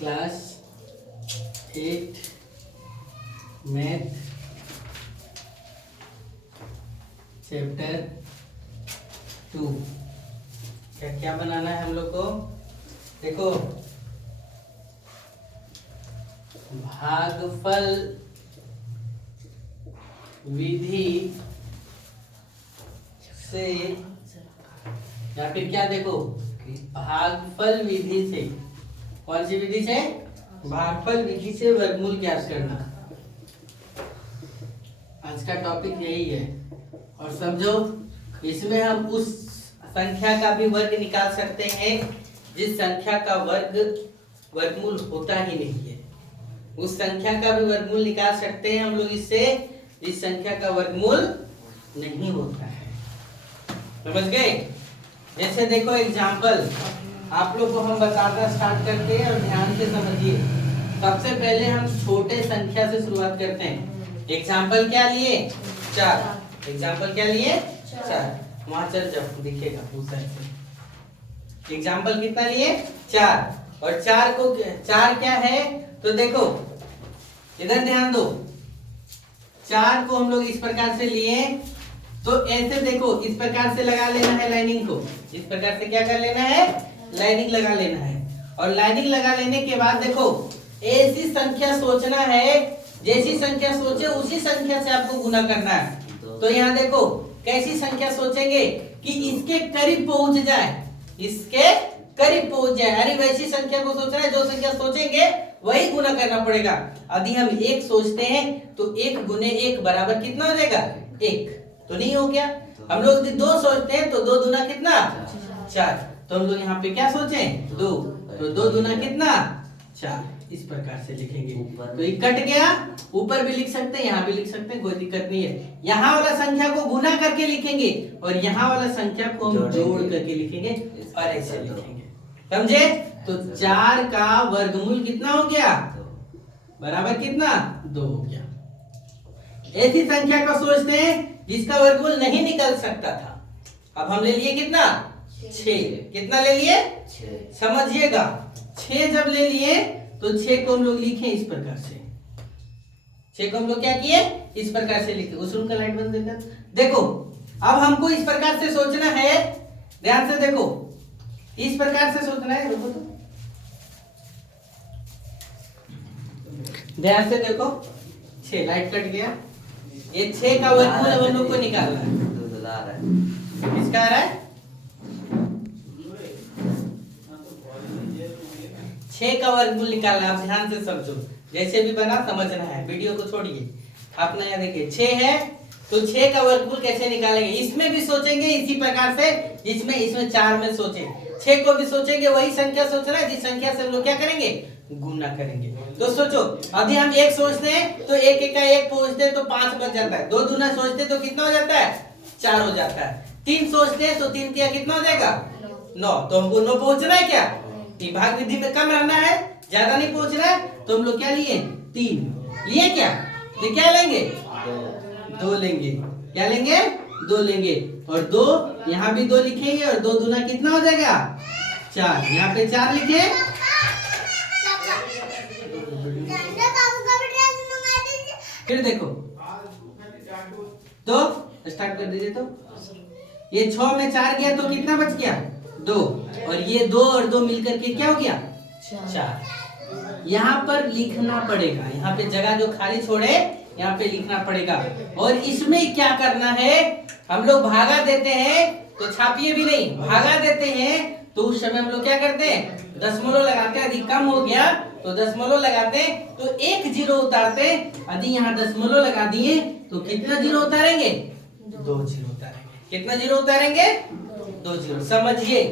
Class 8 math chapter 2। क्या क्या बनाना है हम लोग को? देखो, भागफल विधि से, या फिर क्या देखो, भागफल विधि से, कौन सी विधि से? भागफल विधि से वर्गमूल ज्ञात करना। आज का टॉपिक यही है। और समझो, इसमें हम उस संख्या का भी वर्ग निकाल सकते हैं जिस संख्या का वर्गमूल होता ही नहीं है। उस संख्या का भी वर्गमूल निकाल सकते हैं हम लोग इससे जिस संख्या का वर्गमूल नहीं होता है। समझ गए? जैसे देखो एग्जाम्पल, आप लोग को हम बताना स्टार्ट करते हैं और ध्यान से समझिए। सबसे पहले हम छोटे संख्या से शुरुआत करते हैं। एग्जाम्पल क्या लिए? 4। एग्जाम्पल क्या लिए? 4। वहां चल जाओ, दिखेगा उस साइड से। एग्जाम्पल कितना लिए? 4। और 4 क्या है? तो देखो इधर ध्यान दो। 4 को हम लोग इस प्रकार से लिए, तो ऐसे देखो, इस प्रकार से लगा लेना है लाइनिंग को। इस प्रकार से क्या कर लेना है? लाइनिंग लगा लेना है। और लाइनिंग लगा लेने के बाद देखो, ऐसी संख्या सोचना है, जैसी संख्या सोचे उसी संख्या से आपको गुना करना है। तो यहाँ देखो, कैसी संख्या सोचेंगे कि इसके करीब पहुंच जाए, इसके करीब पहुंच जाए। अरे वैसी संख्या को सोचना है, जो संख्या सोचेंगे वही गुना करना पड़ेगा। यदि हम 1 सोचते हैं तो 1 गुने 1 बराबर कितना हो जाएगा? 1। तो नहीं हो गया। हम लोग 2 सोचते हैं तो 2 दूना कितना? 4। तो हम लोग यहाँ पे क्या सोचे? 2। तो 2 दूना कितना? 4। इस प्रकार से लिखेंगे। तो ये कट गया। ऊपर भी लिख सकते हैं, यहाँ भी लिख सकते हैं, कोई दिक्कत नहीं है। यहाँ वाला संख्या को गुना करके लिखेंगे और यहाँ वाला संख्या को हम जोड़ करके लिखेंगे और ऐसे लिखेंगे। समझे? तो 4 का वर्गमूल कितना हो गया? बराबर कितना? 2 हो गया। ऐसी संख्या को सोचते हैं जिसका वर्गमूल नहीं निकल सकता था। अब हम ले लिए कितना? 6। कितना ले लिए? 6। समझिएगा, 6 जब ले लिए तो 6 को हम लोग लिखे इस प्रकार से। 6 को हम लोग क्या किए? इस प्रकार से लिखे। उस रूम का लाइट बंद देकर देखो। अब हमको इस प्रकार से सोचना है, ध्यान से देखो, इस प्रकार से सोचना है। रुको तो, ध्यान से देखो। 6, लाइट कट गया। ये 6 का वर्गमूल हम लोग को निकालना है। किसका आ रहा है? 6 का वर्गमूल निकालना है। आप ध्यान से समझो, जैसे भी बना समझना है, वीडियो को छोड़िए। आप नया देखिए, 6 है तो 6 का वर्गमूल कैसे निकालेंगे? इसमें भी सोचेंगे इसी प्रकार से इसमें 4 में सोचे। 6 को भी सोचेंगे, वही संख्या सोचना है जिस संख्या से हम लोग क्या करेंगे? गुना करेंगे। तो सोचो, अभी हम 1 सोचते हैं तो 1 1 का 1 पूछते हैं तो 5 बच जाता है। 2 दूना सोचते तो कितना हो जाता है? 4 हो जाता है। 3 सोचते हैं तो 3 किया कितना हो जाएगा? 9। तो हमको 9 पहुंचना है क्या? भाग विधि में कम रहना है, ज्यादा नहीं पहुंचना है। तो हम लोग क्या लिए? 3 लिए। क्या तो क्या लेंगे? 2 लेंगे। क्या लेंगे? 2 लेंगे। और 2 यहाँ भी 2 लिखेंगे और 2 दूना कितना हो जाएगा? 4। यहाँ पे 4 लिखे। फिर देखो, तो स्टार्ट कर दीजिए। तो ये 6 में 4 गया तो कितना बच गया? 2। और ये 2 और 2 मिलकर के क्या हो गया? 4। यहाँ पर लिखना पड़ेगा, यहाँ पे जगह जो खाली छोड़े यहाँ पे लिखना पड़ेगा। और इसमें क्या करना है? हम लोग भागा देते हैं तो छापिए भी नहीं, भागा देते हैं तो उस समय हम लोग क्या करते हैं? दशमलव लगाते हैं। यदि कम हो गया तो दशमलव लगाते हैं, तो 1 0 उतारते हैं। यदि यहाँ दशमलव लगा दिए तो कितना 0 उतारेंगे? 2 0 उतारेंगे। कितना 0 उतारेंगे? 2 0। समझिए,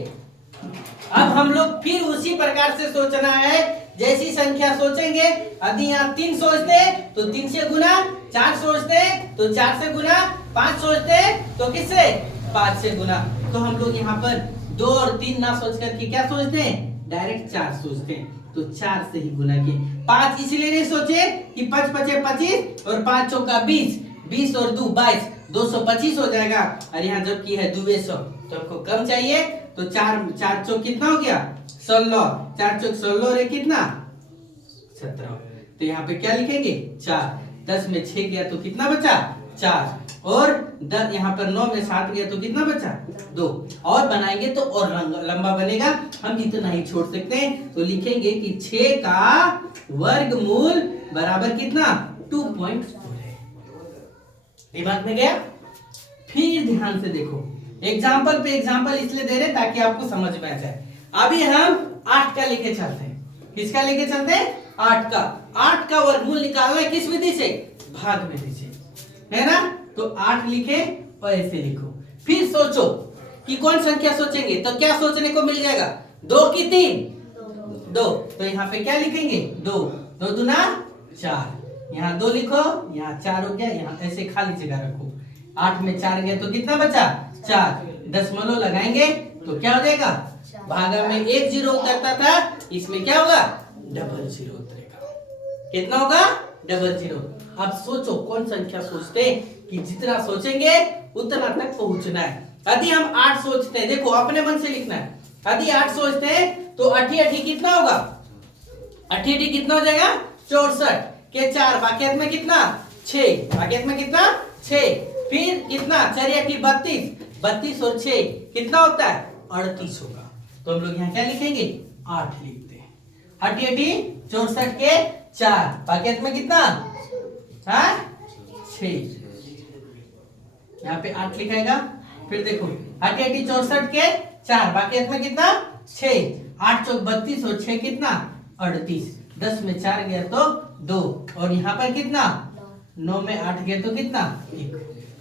अब हम लोग फिर उसी प्रकार से सोचना है। जैसी संख्या सोचेंगे, यदि यहाँ 3 सोचते हैं तो 3 से गुना, 4 सोचते हैं तो 4 से गुना, 5 सोचते हैं तो किससे? 5 से गुना। तो हम लोग यहाँ पर 2 और 3 ना सोच करके क्या सोचते हैं? डायरेक्ट 4 सोचते हैं। तो 4 से ही गुना किए। 5 इसलिए नहीं सोचे कि 5 पचे 25 और 5 चौका 20, 20 और 2 22, 225 हो जाएगा। और यहाँ जब की है 200 तो हमको कम चाहिए। तो 4 चौक कितना हो गया? 16। 4 चौक 16 और कितना? 17। तो यहाँ पे क्या लिखेंगे 4। 10 में 6 गया तो कितना बचा 4। और 10 यहाँ पर 9 में 7 गया तो कितना बचा 2। और बनाएंगे तो और लंबा बनेगा, हम इतना ही छोड़ सकते हैं। तो लिखेंगे कि 6 का वर्गमूल बराबर कितना 2.4 है। दिमाग में गया। फिर ध्यान से देखो, एग्जाम्पल पे एग्जाम्पल इसलिए दे रहे ताकि आपको समझ में आ जाए। अभी हम 8 का लेके चलते हैं। किसका लेके चलते हैं 8 का। 8 का वर्गमूल निकालना है किस विधि से भाग विधि से, है ना। तो 8 लिखे और ऐसे लिखो। फिर सोचो कि कौन संख्या सोचेंगे, तो क्या सोचने को मिल जाएगा 2 की 3 2। तो यहाँ पे क्या लिखेंगे 2 2 दूना 4। यहाँ 2 लिखो, यहाँ 4 हो गया, यहाँ ऐसे खाली जगह रखो। 8 में 4 गया तो कितना बचा 4। दशमलव लगाएंगे तो क्या हो जाएगा, भागा में 1 0 उतरता था, इसमें क्या होगा 00 उतरेगा। कितना होगा 00। अब सोचो कौन संख्या सोचते कि जितना सोचेंगे उतना तक पहुंचना है। यदि हम 8 सोचते हैं, देखो अपने मन से लिखना है। यदि 8 सोचते हैं तो 8 कितना होगा, 8 कितना हो जाएगा 64 के 4 बाकियत में कितना 6, बाकियत में कितना 6। फिर कितना 4 32, 32 और 6 कितना होता है 38 होगा। तो हम लोग यहाँ क्या लिखेंगे 8 लिखते हैं। 8 64 के 4 बाकियत में कितना 6, यहाँ पे 8 लिखाएगा। फिर देखो 8 64 के 4 बाकियत में कितना 6, 8 चौक 32 और 6 कितना 38। 10 में 4 गया तो 2 और यहाँ पर कितना 9 में 8 गया तो कितना 1,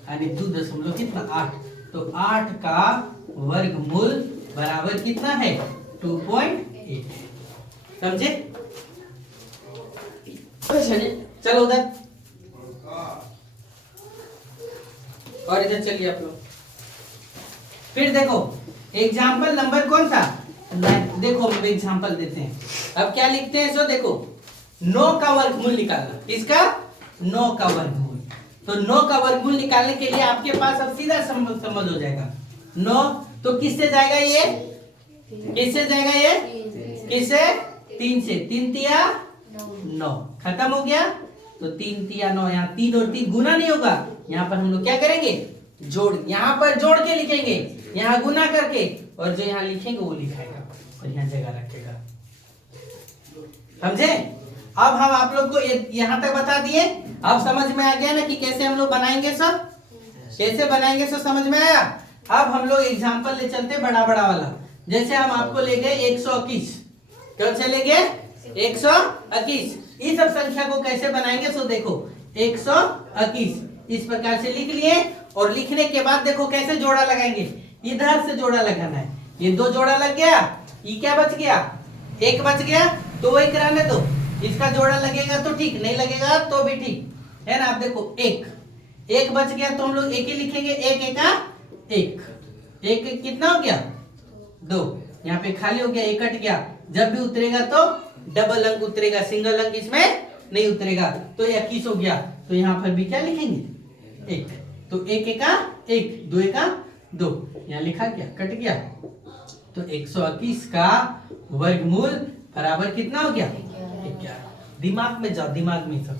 यानी 2 दशमलव कितना 8। तो 8 का वर्गमूल बराबर कितना है 2.8। समझे। चलो उधर और इधर चलिए आप लोग। फिर देखो एग्जाम्पल नंबर कौन सा, देखो हम एग्जाम्पल देते हैं। अब क्या लिखते हैं, सो देखो 9 का वर्गमूल निकालना। किसका 9 का वर्गमूल। तो 9 का वर्गमूल निकालने के लिए आपके पास अब सीधा समझ हो जाएगा। 9 तो किससे जाएगा ये, किससे जाएगा ये, किससे 3 से। 3 तिया 9 खत्म हो गया। तो 3 तिया 9, यहाँ 3 और 3 गुना नहीं होगा, यहाँ पर हम लोग क्या करेंगे जोड़, यहाँ पर जोड़ के लिखेंगे, यहाँ गुना करके, और जो यहाँ लिखेंगे वो लिखाएगा और यहाँ जगह रखेगा। समझे। अब हम आप लोग को यहाँ तक बता दिए। अब समझ में आ गया ना कि कैसे हम लोग बनाएंगे, सब कैसे बनाएंगे, सब समझ में आया। अब हम लोग एग्जाम्पल ले चलते बड़ा बड़ा वाला। जैसे हम आपको ले गए 121, क्यों चले गए 121। इस सब संख्या को कैसे बनाएंगे, सो देखो 121 इस प्रकार से लिख लिए। और लिखने के बाद देखो कैसे जोड़ा लगाएंगे, इधर से जोड़ा लगाना है। ये 2 जोड़ा लग गया, ये क्या बच गया 1 बच गया, तो वही कराने दो। इसका जोड़ा लगेगा तो ठीक, नहीं लगेगा तो भी ठीक है ना। आप देखो 1 बच गया तो हम लोग 1 ही लिखेंगे। 1 एका 1 कितना हो गया 2, यहाँ पे खाली हो गया, 1 कट गया। जब भी उतरेगा तो डबल अंक उतरेगा, सिंगल अंक इसमें नहीं उतरेगा। तो 21 हो गया, तो यहाँ पर भी क्या लिखेंगे 1। तो 1 एका 1, 2 एका 2, यहाँ लिखा गया, कट गया। तो 121 का वर्गमूल बराबर कितना हो गया 11। दिमाग में जाओ, दिमाग में सब।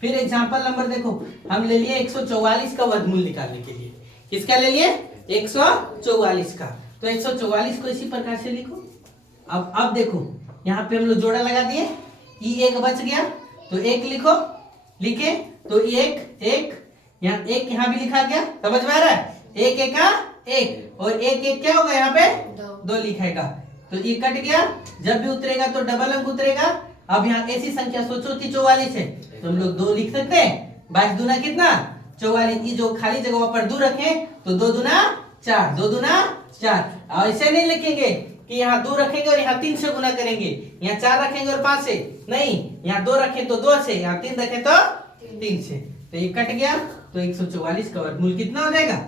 फिर एग्जांपल नंबर देखो, हम ले लिए 144 का वर्गमूल निकालने के लिए। किसका ले लिए 144 का। तो 144 को इसी प्रकार से लिखो। अब देखो यहाँ पे हम लोग जोड़ा लगा दिए, ये 1 बच गया तो 1 लिखो, लिखे तो 1 यहाँ 1 यहाँ भी लिखा गया, समझ में आ रहा है। 1 एका 1 और 1 क्या होगा यहाँ पे 2 लिखेगा। तो ये कट गया, जब भी उतरेगा तो डबल अंक उतरेगा। अब यहाँ ऐसी संख्या सोचो कि 44 है, तो हम लोग 2 लिख सकते हैं। 22 दूना कितना 44, ये जो खाली जगह पर 2 रखें तो 2 दूना 4, 2 दूना 4। ऐसे नहीं लिखेंगे कि यहाँ 2 रखेंगे और यहाँ 3 से गुना करेंगे, यहाँ 4 रखेंगे और 5 से नहीं, यहाँ 2 रखें तो 2 से, यहाँ 3 रखें तो 3 से। तो ये कट गया, तो 144 का वर्गमूल कितना हो जाएगा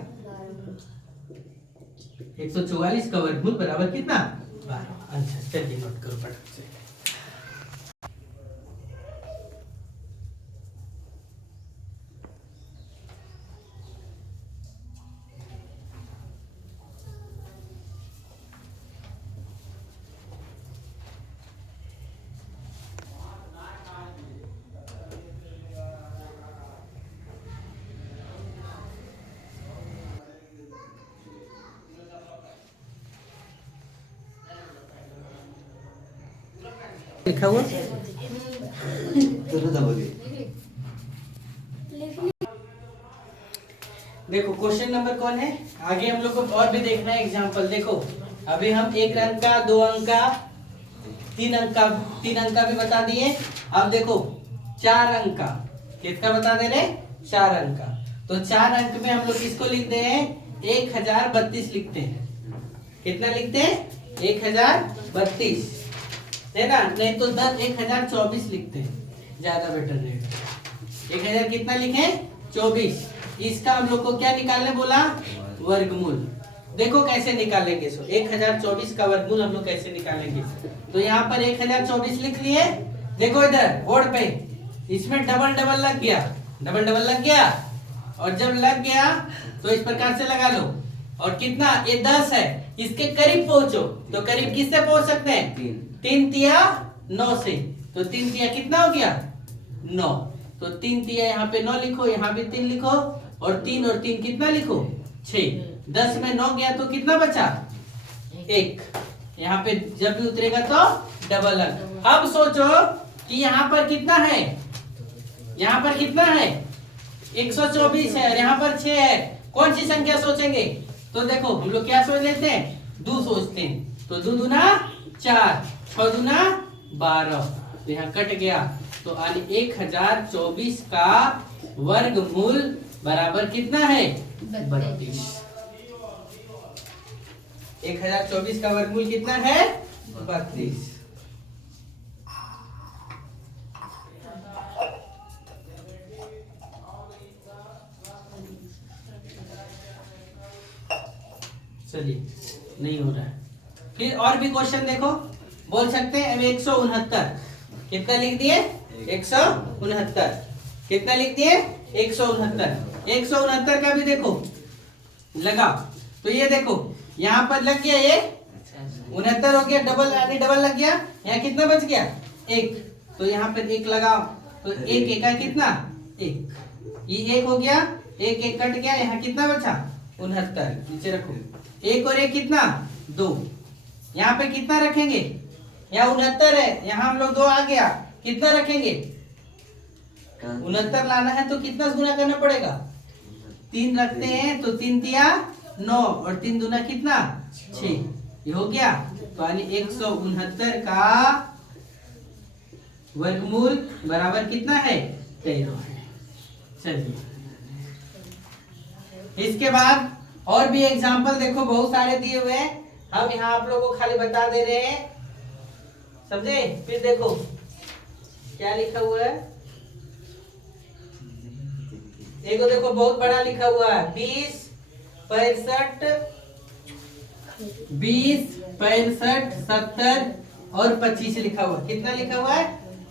144 का वर्गमूल बराबर कितना 12। अच्छा चलिए नोट करो फटाक से। लिखा हुआ देखो क्वेश्चन नंबर कौन है, आगे हम लोग को और भी देखना है एग्जांपल। देखो अभी हम 1 अंक का, 2 अंक का, 3 अंक का भी बता दिए। अब देखो 4 अंक का, किसका बता दे रहे, 4 अंक का। तो 4 अंक में हम लोग किसको लिखते हैं, 1032 लिखते हैं। कितना लिखते हैं, 1032 है ना, नहीं तो 1024 लिखते हैं, ज्यादा बेटर रहेगा। 1000 कितना लिखे, 24। इसका हम लोग को क्या निकालने बोला, वर्गमूल। देखो कैसे निकालेंगे, 1024 का वर्गमूल हम लोग कैसे निकालेंगे। तो यहाँ पर 1024 लिख लिए। देखो इधर बोर्ड पे, इसमें डबल डबल लग गया, डबल डबल लग गया। और जब लग गया तो इस प्रकार से लगा लो। और कितना, ये 10 है, इसके करीब पहुंचो। तो करीब किससे पहुंच सकते हैं, 3 तिया 9 से। तो 3 तिया कितना हो गया, 9। तो 3 तिया यहाँ पे 9 लिखो, यहाँ भी 3 लिखो, और 3 और 3 कितना लिखो, 6। 10 में 9 गया तो कितना बचा, 1। यहाँ पे जब भी उतरेगा तो डबल अंक। अब सोचो कि यहाँ पर कितना है, यहाँ पर कितना है, 124 है, और यहाँ पर 6 है। कौन सी संख्या सोचेंगे, तो देखो हम लोग क्या सोच लेते हैं, 2 सोचते हैं। तो 2 दूना 4, 6 दूना 12, तो यहाँ कट गया। तो 1024 का वर्गमूल बराबर कितना है, 32। 1024 का वर्गमूल कितना है, 32। चलिए, नहीं हो रहा है। फिर और भी क्वेश्चन देखो, बोल सकते हैं। अब 169 कितना लिख दिए, 169 कितना लिख दिए, 169। 169 का भी देखो लगा। तो ये देखो यहाँ पर लग गया, ये 69 हो गया, डबल यानी डबल लग गया। यहाँ कितना बच गया, 1। तो यहाँ पर 1 लगाओ, तो 1 1 का कितना, 1। ये 1 हो गया, 1 1 कट गया। यहाँ कितना बचा, 69। नीचे रखो, 1 और 1 कितना, 2। यहाँ पे कितना रखेंगे, यहाँ 69 है, यहाँ हम लोग 2 आ गया, कितना रखेंगे, 69 लाना है तो कितना गुना करना पड़ेगा, 3 रखते हैं। तो 3 तिया 9, और 3 दूना कितना, 6। ये हो गया। तो यानी 169 का वर्गमूल बराबर कितना है, 13 है। चलिए, इसके बाद और भी एग्जाम्पल देखो, बहुत सारे दिए हुए हैं। हम यहाँ आप लोगों को खाली बता दे रहे हैं, समझे। फिर देखो क्या लिखा हुआ है, देखो देखो बहुत बड़ा लिखा हुआ है, 20 65 70 और 25 लिखा हुआ है। कितना लिखा हुआ है,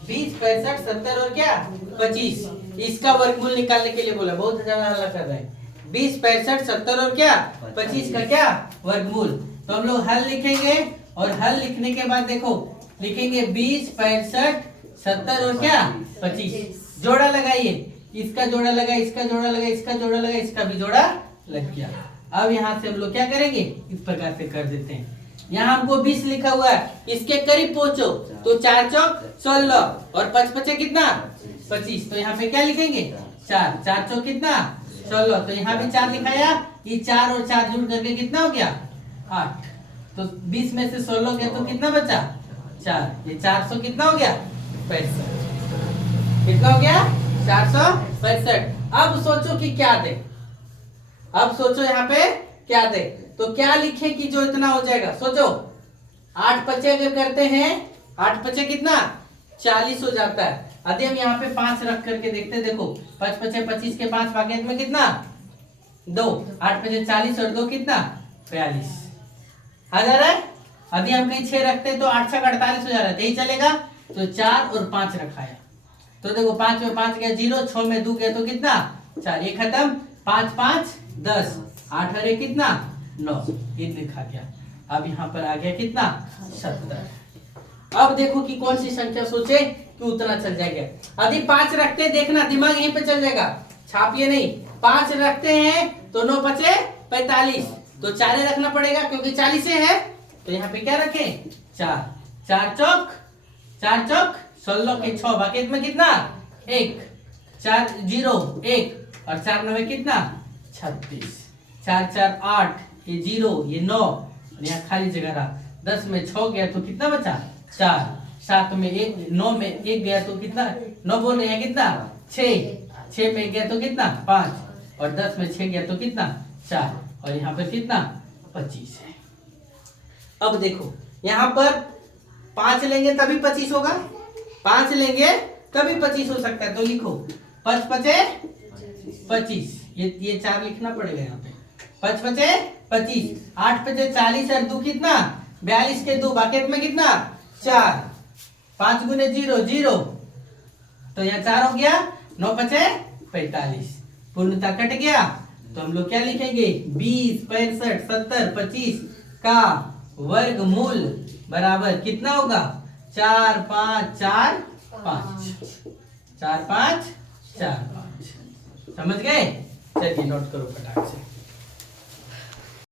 20 65 70 और क्या 25। इसका वर्गमूल निकालने के लिए बोला, बहुत ज्यादा हल्ला कर रहा है। 20 65 70 और क्या 25 का क्या वर्गमूल। तो हम लोग हल लिखेंगे, और हल लिखने के बाद देखो लिखेंगे 20 65 70 और क्या 25। जोड़ा लगाइए, इसका जोड़ा लगा, इसका जोड़ा लगा, इसका जोड़ा लगा, इसका भी जोड़ा लग गया। अब यहाँ से हम लोग क्या करेंगे, इस प्रकार से कर देते हैं। यहाँ हमको 20 लिखा हुआ है, इसके करीब पहुंचो। तो 4 चौक 16 और 5 पचे कितना 25। तो यहाँ पे क्या लिखेंगे, 4 4 चौक कितना 16। तो यहाँ भी 4 लिखाया, ये 4 और 4 जुड़ करके कितना हो गया 8। तो 20 में से 16 गया तो कितना बचा 4। ये 400 कितना हो गया 65। कितना हो गया 465। अब सोचो कि क्या दे, अब सोचो यहाँ पे क्या दे। तो क्या लिखे कि जो इतना हो जाएगा, सोचो 8 पचे अगर करते हैं, 8 पचे कितना 40 हो जाता है। यदि हम यहाँ पे 5 रख करके देखते हैं, देखो 5 पचे 25 के 5 भागे में कितना 2, 8 पचे 40 और 2 कितना 42 आ जा रहा है। यदि हम कहीं 6 रखते हैं तो 8 6 48 हो जा रहा है, यही चलेगा। तो 4 और 5 रखाया, तो देखो 5 में 5 गया 0, 6 में 2 गया तो कितना 4, ये खत्म। 5 5 10, 8 और 1 कितना 9, ये लिखा गया। अब यहाँ पर आ गया कितना 70। अब देखो कि कौन सी संख्या सोचे कि उतना चल जाएगा। यदि 5 रखते देखना, दिमाग यहीं पे चल जाएगा, छापिए नहीं। 5 रखते हैं तो 9 पचे 45, तो 4 रखना पड़ेगा क्योंकि 40 है। तो यहाँ पे क्या रखें 4, 4 चौक 4 चौक 16 के 6 बाकी में कितना 1 4 0 1 और 4 9 कितना 36 4 4 8 ये 0 ये 9 और यहाँ खाली जगह रहा 10 में 6 गया तो कितना बचा 4 7 में 1 9 में 1 गया तो कितना 9 बोल रहे हैं कितना 6 में गया तो कितना 5 और 10 में 6 गया तो कितना 4 और यहाँ पर कितना 25 है। अब देखो यहाँ पर 5 लेंगे तभी 25 होगा 5 लेंगे तभी 25 हो सकता है तो लिखो 5 पचे 25 ये 4 लिखना पड़ेगा यहाँ पे 5 पचे 25 8 पचे 40 और 2 कितना 42 के 2 बाकी में कितना 4 5 गुने 0 0 तो यहाँ 4 हो गया 9 पचे 45 पूर्णता कट गया तो हम लोग क्या लिखेंगे 20 65 70 25 का वर्गमूल बराबर कितना होगा 4 5 4 5 4 5 4 5 समझ गए चलिए नोट करो फटाक से।